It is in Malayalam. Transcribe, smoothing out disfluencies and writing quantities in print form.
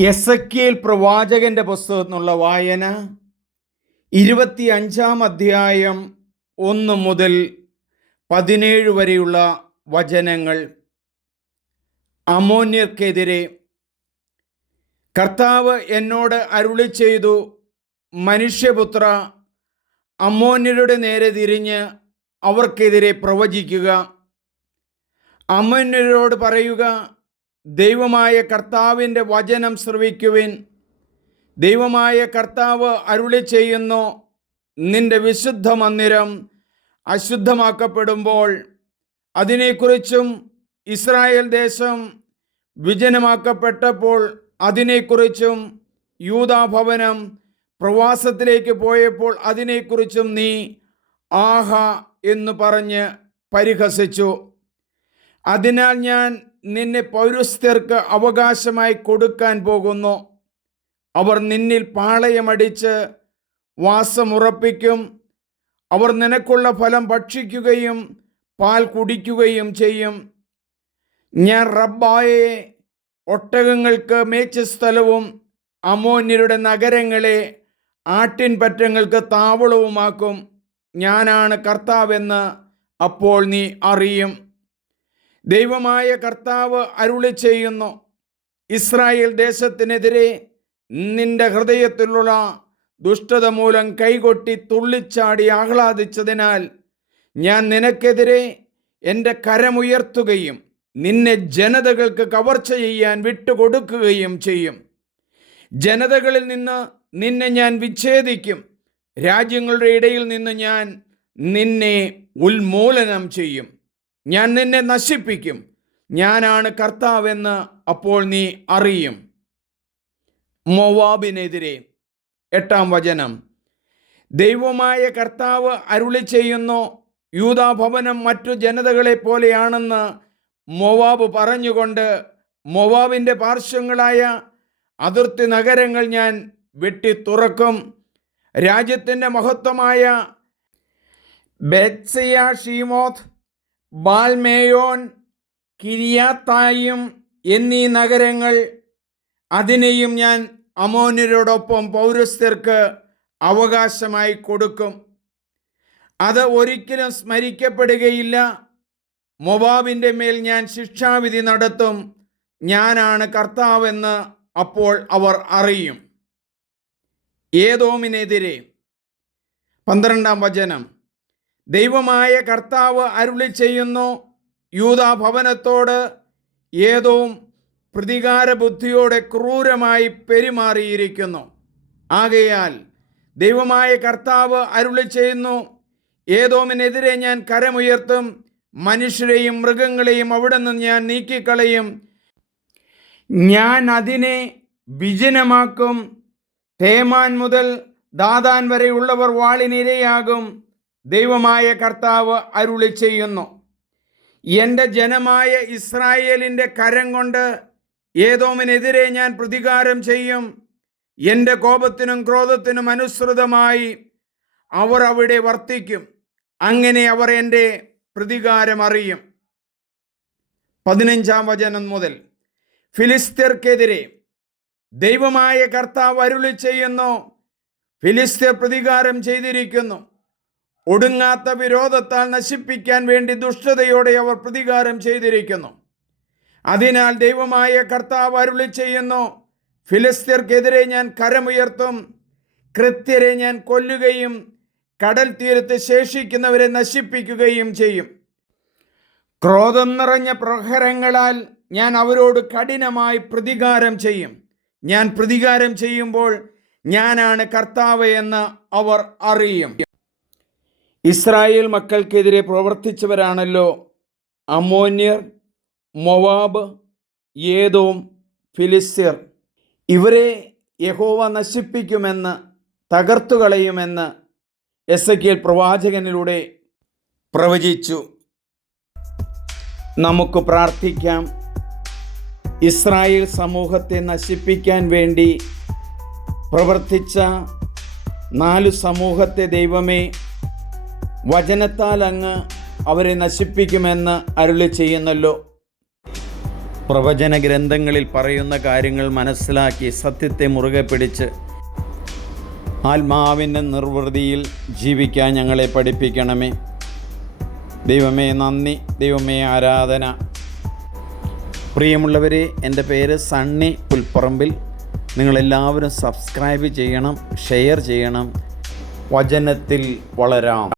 എസെക്കിയേൽ പ്രവാചകന്റെ പുസ്തകത്തിൽ നിന്നുള്ള വായന 25-ാം അധ്യായം 1 മുതൽ 17 വരെയുള്ള വചനങ്ങൾ. അമ്മോന്യർക്കെതിരെ കർത്താവ് എന്നോട് അരുളി ചെയ്തു, മനുഷ്യപുത്ര, അമ്മോന്യരുടെ നേരെ തിരിഞ്ഞ് അവർക്കെതിരെ പ്രവചിക്കുക. അമ്മോന്യരോട് പറയുക, ദൈവമായ കർത്താവിൻ്റെ വചനം ശ്രവിക്കുവിൻ. ദൈവമായ കർത്താവ് അരുളി ചെയ്യുന്നു, നിന്റെ വിശുദ്ധ മന്ദിരം അശുദ്ധമാക്കപ്പെടുമ്പോൾ അതിനെക്കുറിച്ചും ഇസ്രായേൽ ദേശം വിജനമാക്കപ്പെട്ടപ്പോൾ അതിനെക്കുറിച്ചും യൂദാഭവനം പ്രവാസത്തിലേക്ക് പോയപ്പോൾ അതിനെക്കുറിച്ചും നീ ആഹാ എന്ന് പറഞ്ഞ് പരിഹസിച്ചു. അതിനാൽ ഞാൻ നിന്നെ പൗരസ്ത്യർക്ക് അവകാശമായി കൊടുക്കാൻ പോകുന്നു. അവർ നിന്നിൽ പാളയമടിച്ച് വാസമുറപ്പിക്കും. അവർ നിനക്കുള്ള ഫലം ഭക്ഷിക്കുകയും പാൽ കുടിക്കുകയും ചെയ്യും. ഞാൻ റബ്ബായെ ഒട്ടകങ്ങൾക്ക് മേച്ചസ്ഥലവും അമ്മോന്യരുടെ നഗരങ്ങളെ ആട്ടിൻപറ്റങ്ങൾക്ക് താവളവുമാക്കും. ഞാനാണ് കർത്താവെന്ന് അപ്പോൾ നീ അറിയും. ദൈവമായ കർത്താവ് അരുളി ചെയ്യുന്നു, ഇസ്രായേൽ ദേശത്തിനെതിരെ നിന്റെ ഹൃദയത്തിലുള്ള ദുഷ്ടത മൂലം കൈകൊട്ടി തുള്ളിച്ചാടി ആഹ്ലാദിച്ചതിനാൽ ഞാൻ നിനക്കെതിരെ എൻ്റെ കരമുയർത്തുകയും നിന്നെ ജനതകൾക്ക് കവർച്ച ചെയ്യാൻ വിട്ടുകൊടുക്കുകയും ചെയ്യും. ജനതകളിൽ നിന്ന് നിന്നെ ഞാൻ വിച്ഛേദിക്കും. രാജ്യങ്ങളുടെ ഇടയിൽ നിന്ന് ഞാൻ നിന്നെ ഉന്മൂലനം ചെയ്യും. ഞാൻ നിന്നെ നശിപ്പിക്കും. ഞാനാണ് കർത്താവെന്ന് അപ്പോൾ നീ അറിയും. മോവാബിനെതിരെ 8-ാം വചനം. ദൈവമായ കർത്താവ് അരുളി ചെയ്യുന്നു, യൂദാഭവനം മറ്റു ജനതകളെ പോലെയാണെന്ന് മോവാബ് പറഞ്ഞുകൊണ്ട് മോവാബിൻ്റെ പാർശ്വങ്ങളായ അതിർത്തി നഗരങ്ങൾ ഞാൻ വെട്ടി തുറക്കും. രാജ്യത്തിൻ്റെ മഹത്വമായ ബേത്സിയ, ഷീമോത്ത്, ബാൽമേയോൻ, കിരിയാത്തായും എന്നീ നഗരങ്ങൾ, അതിനെയും ഞാൻ അമ്മോന്യരോടൊപ്പം പൗരസ്ത്യർക്ക് അവകാശമായി കൊടുക്കും. അത് ഒരിക്കലും സ്മരിക്കപ്പെടുകയില്ല. മോവാബിൻ്റെ മേൽ ഞാൻ ശിക്ഷാവിധി നടത്തും. ഞാനാണ് കർത്താവെന്ന് അപ്പോൾ അവർ അറിയും. ഏദോമിനെതിരെ 12-ാം വചനം. ദൈവമായ കർത്താവ് അരുളി ചെയ്യുന്നു, യൂദാഭവനത്തോട് ഏദോം പ്രതികാര ബുദ്ധിയോടെ ക്രൂരമായി പെരുമാറിയിരിക്കുന്നു. ആകയാൽ ദൈവമായ കർത്താവ് അരുളി ചെയ്യുന്നു, ഏദോമിനെതിരെ ഞാൻ കരമുയർത്തും. മനുഷ്യരെയും മൃഗങ്ങളെയും അവിടെ നിന്ന് ഞാൻ നീക്കിക്കളയും. ഞാൻ അതിനെ വിജനമാക്കും. തേമാൻ മുതൽ ദാദാൻ വരെയുള്ളവർ വാളിനിരയാകും. ദൈവമായ കർത്താവ് അരുളി ചെയ്യുന്നു, എൻ്റെ ജനമായ ഇസ്രായേലിൻ്റെ കരം കൊണ്ട് ഏദോമിനെതിരെ ഞാൻ പ്രതികാരം ചെയ്യും. എൻ്റെ കോപത്തിനും ക്രോധത്തിനും അനുസൃതമായി അവർ അവിടെ വർത്തിക്കും. അങ്ങനെ അവർ എൻ്റെ പ്രതികാരം അറിയും. 15-ാം വചനം മുതൽ. ഫിലിസ്ത്യർക്കെതിരെ ദൈവമായ കർത്താവ് അരുളി ചെയ്യുന്നു, ഫിലിസ്ത്യർ പ്രതികാരം ചെയ്തിരിക്കുന്നു. ഒടുങ്ങാത്ത വിരോധത്താൽ നശിപ്പിക്കാൻ വേണ്ടി ദുഷ്ടതയോടെ അവർ പ്രതികാരം ചെയ്തിരിക്കുന്നു. അതിനാൽ ദൈവമായ കർത്താവ് അരുളി ചെയ്യുന്നു, ഫിലിസ്ത്യർക്കെതിരെ ഞാൻ കരമുയർത്തും. കൃത്യരെ ഞാൻ കൊല്ലുകയും കടൽ തീരത്ത് ശേഷിക്കുന്നവരെ നശിപ്പിക്കുകയും ചെയ്യും. ക്രോധം നിറഞ്ഞ പ്രഹരങ്ങളാൽ ഞാൻ അവരോട് കഠിനമായി പ്രതികാരം ചെയ്യും. ഞാൻ പ്രതികാരം ചെയ്യുമ്പോൾ ഞാനാണ് കർത്താവ് എന്ന് അവർ അറിയും. ഇസ്രായേൽ മക്കൾക്കെതിരെ പ്രവർത്തിച്ചവരാണല്ലോ അമ്മോന്യർ, മോവാബ്, ഏദോം, ഫിലിസ്ത്യർ. ഇവരെ യഹോവ നശിപ്പിക്കുമെന്ന്, തകർത്തുകളയുമെന്ന് എസെക്കിയേൽ പ്രവാചകനിലൂടെ പ്രവചിച്ചു. നമുക്ക് പ്രാർത്ഥിക്കാം. ഇസ്രായേൽ സമൂഹത്തെ നശിപ്പിക്കാൻ വേണ്ടി പ്രവർത്തിച്ച 4 സമൂഹത്തെ ദൈവമേ, വചനത്താൽ അങ്ങ് അവരെ നശിപ്പിക്കുമെന്ന് അരുളി ചെയ്യുന്നല്ലോ. പ്രവചന ഗ്രന്ഥങ്ങളിൽ പറയുന്ന കാര്യങ്ങൾ മനസ്സിലാക്കി സത്യത്തെ മുറുകെ പിടിച്ച് ആത്മാവിൻ്റെ നിർവൃതിയിൽ ജീവിക്കാൻ ഞങ്ങളെ പഠിപ്പിക്കണമേ. ദൈവമേ നന്ദി, ദൈവമേ ആരാധന. പ്രിയമുള്ളവരെ, എൻ്റെ പേര് സണ്ണി പുൽപ്പറമ്പിൽ. നിങ്ങളെല്ലാവരും സബ്സ്ക്രൈബ് ചെയ്യണം, ഷെയർ ചെയ്യണം. വചനത്തിൽ വളരാം.